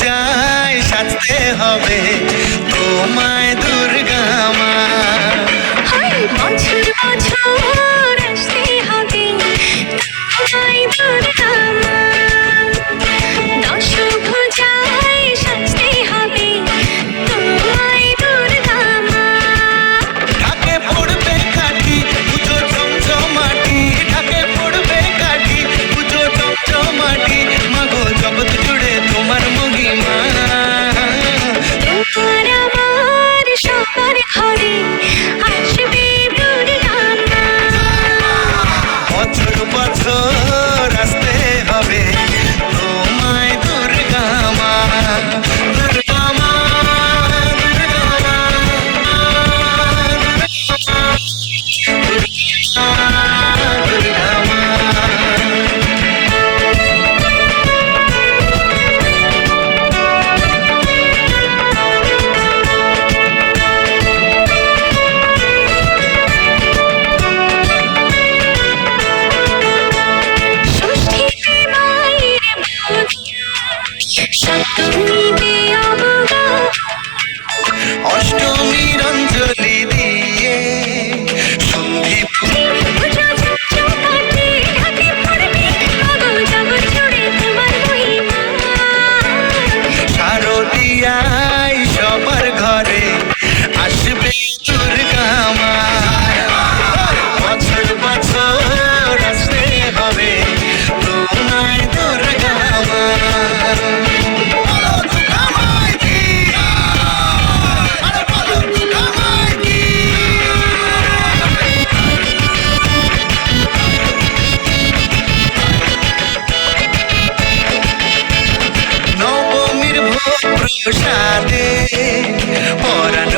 পূজায় সাজতে হবে তোমায় দুর্গা মা। বছর বছর আসতে হবে তোমায় দুর্গা মা। দশভুজায় সাজতে হবে তোমায় দুর্গা মা। ঢাকে পড়বে কাঠি পুজো চমচমাটি, ঢাকে পড়বে কাঠি পুজো চমচমাটি, মাগো জগৎ জুড়ে তোমার মহিমা। তোমার আমার সবার ঘরে আসবে দুর্গা মা। বছর বছর আসতে হবে তোমায় দুর্গা মা। দুর্গা মা, দুর্গা মা, দুর্গা মা। ষষ্ঠীতে মায়ের ভোগ, সপ্তমীতে অবগা, অষ্টমীর অঞ্জলি দিয়ে সন্ধি পুজো চমচমাটি, ঢাকে পড়বে মাগো জগৎ জুড়ে তোমার মহিমা। শারদিয়ায় সবার ঘরে আসবে দুর্গা মা। বছর বছর আসতে হবে তোমায় দুর্গা মা। বলো দুর্গা মাই কি, আরে বলো দুর্গা মাই কি। নবমীর ভোগ প্রসাদে পরাণ